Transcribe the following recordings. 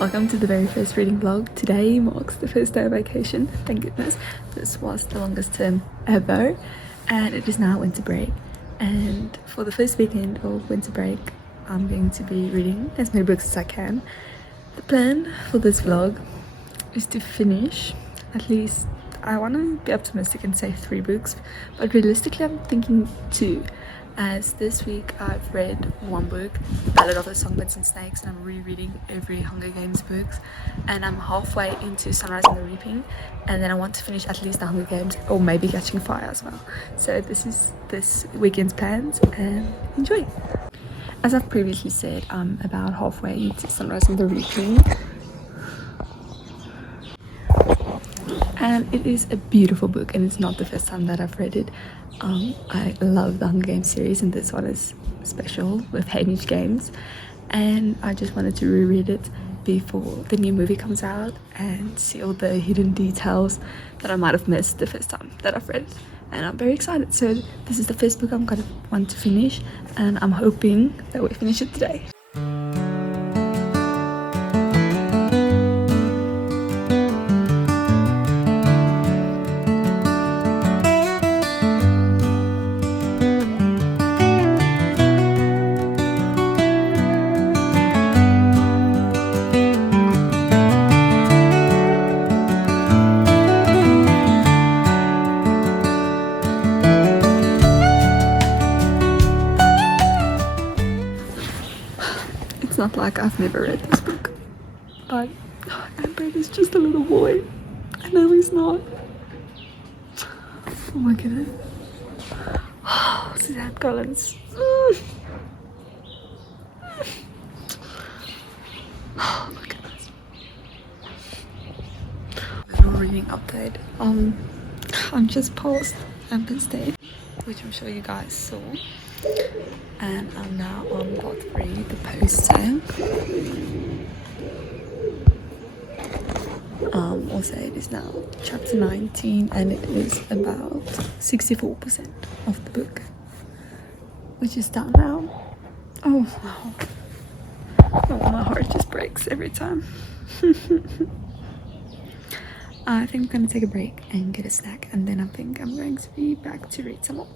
Welcome to the very first reading vlog. Today marks the first day of vacation, thank goodness. This was the longest term ever and it is now winter break. And for the first weekend of winter break, I'm going to be reading as many books as I can. The plan for this vlog is to finish at least, I want to be optimistic and say 3 books, but realistically I'm thinking 2. As this week I've read 1 book, Ballad of the Songbirds and Snakes, and I'm rereading every Hunger Games books, and I'm halfway into Sunrise and the Reaping, and then I want to finish at least the Hunger Games or maybe Catching Fire as well. So this is this weekend's plans, and enjoy. As I've previously said, I'm about halfway into Sunrise and the Reaping, and it is a beautiful book, and it's not the first time that I've read it. I love the Hunger Games series, and this one is special with Haymitch Games, and I just wanted to reread it before the new movie comes out and see all the hidden details that I might have missed the first time that I've read it, and I'm very excited. So this is the first book I'm gonna want to finish, and I'm hoping that we finish it today. It's not like I've never read this book, but Albert is just a little boy. I know he's not. Oh my goodness. Suzanne Collins. Oh my goodness. Little reading update. I'm just past Empress Day, which I'm sure you guys saw. And I'm now on part 3, the poster. Also it is now chapter 19 and it is about 64% of the book, which is done now. Oh wow. Oh, my heart just breaks every time. I think I'm gonna take a break and get a snack, and then I think I'm going to be back to read some more.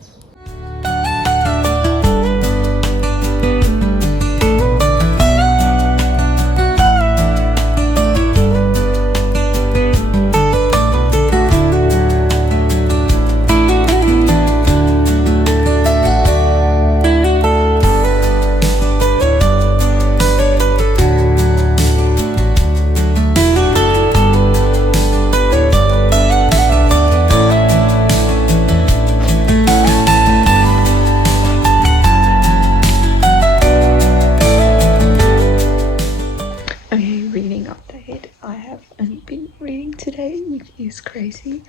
Today, which is crazy.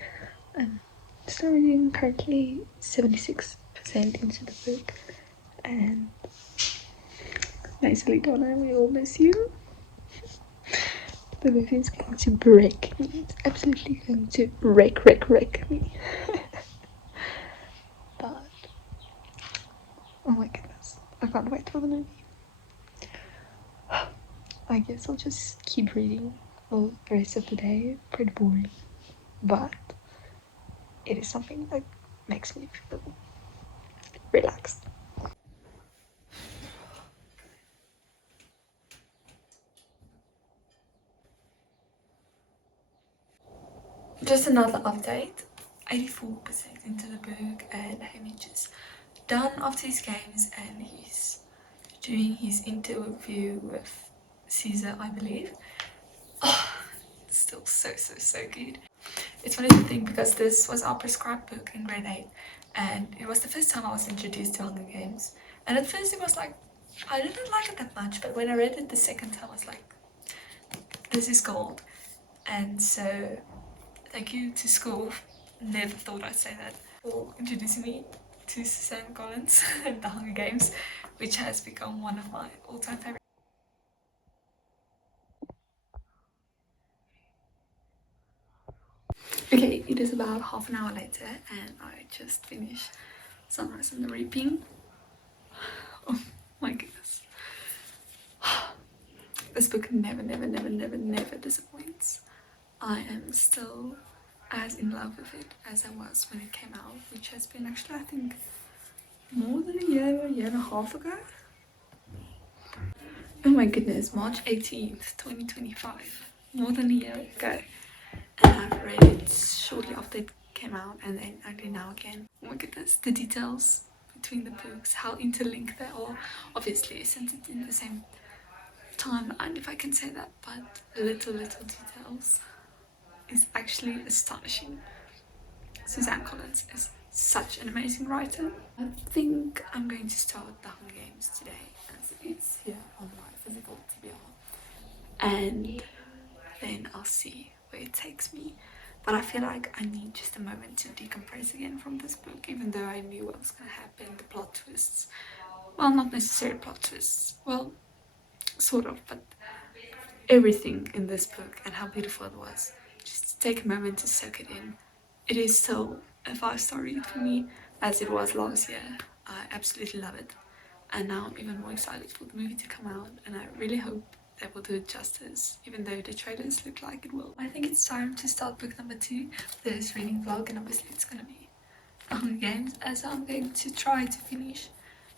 I'm still reading, currently 76% into the book, and nicely Donna, we all miss you. The movie is going to break me. It's absolutely going to wreck me. But oh my goodness, I can't wait for the movie. I guess I'll just keep reading all the rest of the day. Pretty boring, but it is something that makes me feel relaxed. Just another update. 84% into the book, and Haymitch is done after his games, and he's doing his interview with Caesar, I believe. Oh, it's still so good. It's funny to think, because this was our prescribed book in grade 8, and it was the first time I was introduced to Hunger Games, and at first it was like, I didn't like it that much, but when I read it the second time I was like, this is gold. And so thank you to school, never thought I'd say that, for introducing me to Suzanne Collins and the Hunger Games, which has become one of my all-time favorites. Okay, it is about half an hour later and I just finished Sunrise and the Reaping. Oh my goodness. this book never disappoints. I am still as in love with it as I was when it came out, which has been actually, I think, more than a year and a half ago. Oh my goodness, March 18th, 2025. More than a year ago. And I've read it shortly after it came out, and then only now again. Oh my goodness, the details between the books, how interlinked they are. Obviously, since it's in the same timeline, if I can say that, but little details is actually astonishing. Suzanne Collins is such an amazing writer. I think I'm going to start The Hunger Games today, as it's here on my physical TBR, and then I'll see where it takes me. But I feel like I need just a moment to decompress again from this book, even though I knew what was going to happen, the plot twists. Well, not necessarily plot twists, well, sort of, but everything in this book and how beautiful it was. Just take a moment to soak it in. It is still a 5-star read for me, as it was last year. I absolutely love it. And now I'm even more excited for the movie to come out, and I really hope they will do it justice, even though the trailers look like it will. I think it's time to start book number 2, this reading vlog, and obviously it's going to be Hunger Games, as I'm going to try to finish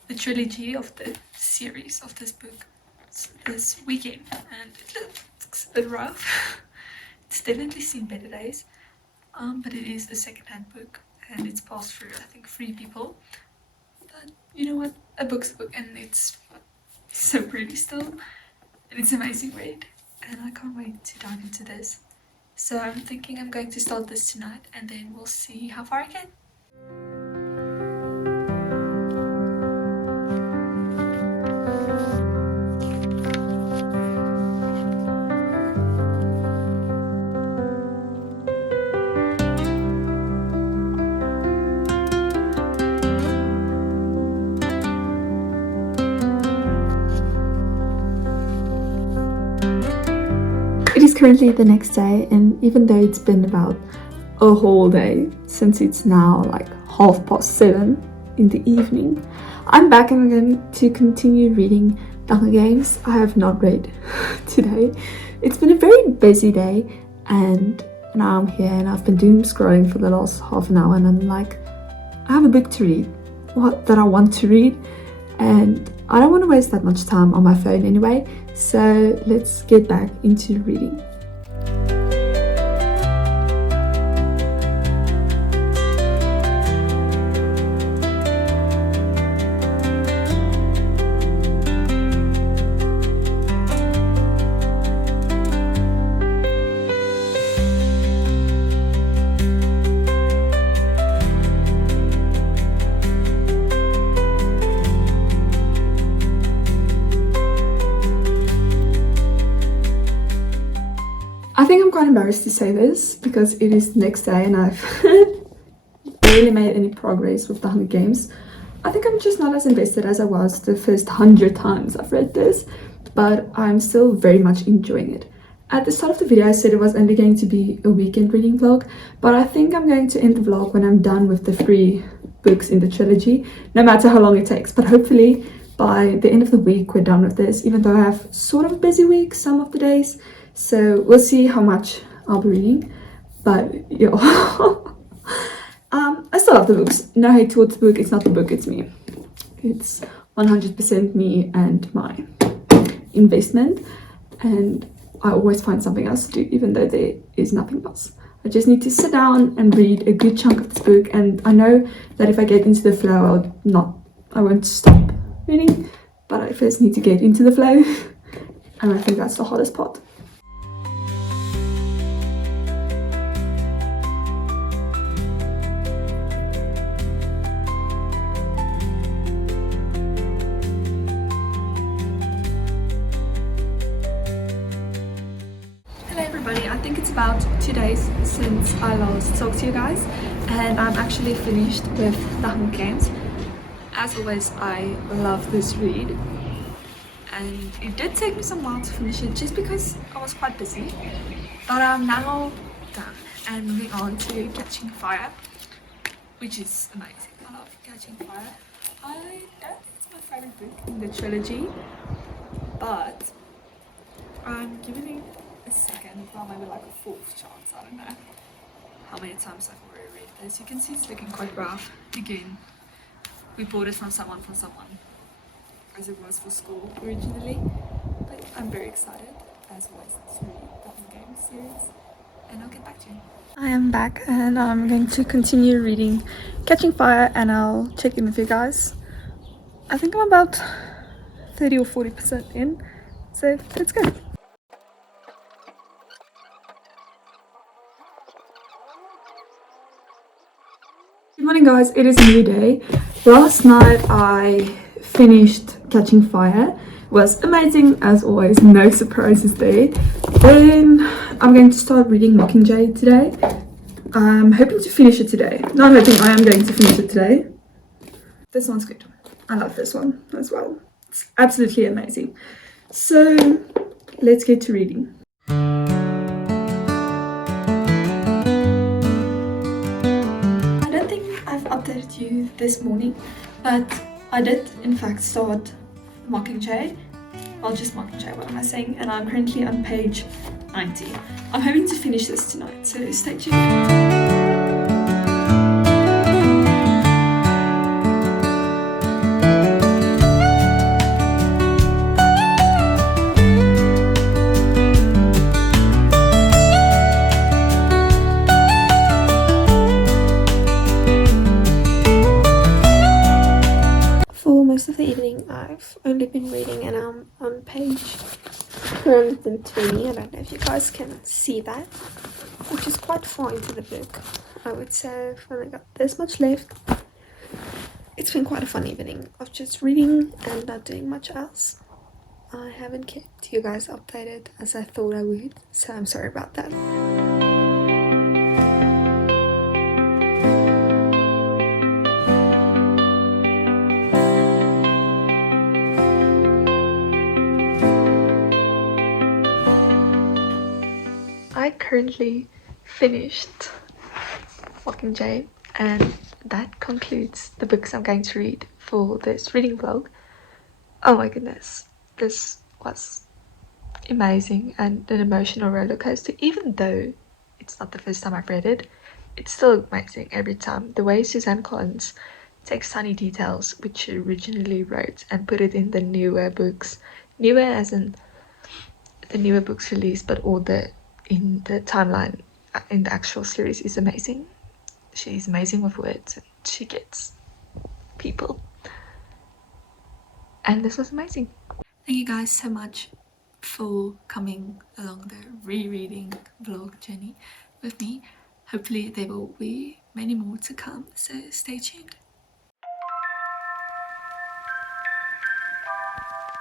the trilogy of the series of this book this weekend, and it looks a bit rough. It's definitely seen better days, but it is a second-hand book, and it's passed through, I think, 3 people. But you know what, a book's a book, and it's so pretty still, and it's an amazing read, and I can't wait to dive into this. So I'm thinking I'm going to start this tonight, and then we'll see how far I get. It is currently the next day, and even though it's been about a whole day since it's now like 7:30 in the evening, I'm back and I'm going to continue reading The Hunger Games. I have not read today. It's been a very busy day, and now I'm here and I've been doom scrolling for the last half an hour, and I'm like, I have a book to read, that I want to read, and I don't want to waste that much time on my phone anyway, so let's get back into reading. I think I'm quite embarrassed to say this because it is the next day and I've barely made any progress with The Hunger Games. I think I'm just not as invested as I was the first 100 times I've read this, but I'm still very much enjoying it. At the start of the video I said it was only going to be a weekend reading vlog, but I think I'm going to end the vlog when I'm done with the 3 books in the trilogy, no matter how long it takes. But hopefully by the end of the week we're done with this, even though I have sort of a busy week some of the days. So we'll see how much I'll be reading, but yeah. I still love the books. No hate towards the book. It's not the book, it's me. It's 100% me and my investment, and I always find something else to do, even though there is nothing else. I just need to sit down and read a good chunk of this book, and I know that if I get into the flow, I won't stop reading, but I first need to get into the flow, and I think that's the hardest part. I think it's about 2 days since I last talked to you guys, and I'm actually finished with The Hunger Games. As always, I love this read, and it did take me some while to finish it just because I was quite busy, but I'm now done and moving on to Catching Fire, which is amazing. I love Catching Fire. I don't think it's my favorite book in the trilogy, but I'm giving it a second, or maybe like a fourth chance. I don't know how many times I've already read this. You can see it's looking quite rough. Again, we bought it from someone, as it was for school originally. But I'm very excited, as always, to read the Hunger Games series. And I'll get back to you. I am back and I'm going to continue reading Catching Fire, and I'll check in with you guys. I think I'm about 30 or 40% in, so let's go. Good morning guys, it is a new day. Last night I finished Catching Fire. It was amazing as always, no surprises there. Then I'm going to start reading Mockingjay today. I'm hoping to finish it today. Not hoping, I am going to finish it today. This one's good. I love this one as well. It's absolutely amazing. So let's get to reading. I don't think I've updated you this morning, but I did in fact start Mockingjay. Well, just Mockingjay, what am I saying? And I'm currently on page 90. I'm hoping to finish this tonight, so stay tuned. Most of the evening I've only been reading, and I'm on page 420. I don't know if you guys can see that, which is quite far into the book. I would say I've only got this much left. It's been quite a fun evening of just reading and not doing much else. I haven't kept you guys updated as I thought I would, so I'm sorry about that. I currently finished Mockingjay, and that concludes the books I'm going to read for this reading vlog. Oh my goodness, this was amazing and an emotional roller coaster. Even though it's not the first time I've read it, it's still amazing every time. The way Suzanne Collins takes tiny details which she originally wrote and put it in the newer books, newer as in the newer books released, but all the in the timeline in the actual series is amazing. She's amazing with words, and she gets people, and this was amazing. Thank you guys so much for coming along the rereading vlog journey with me. Hopefully there will be many more to come, so stay tuned.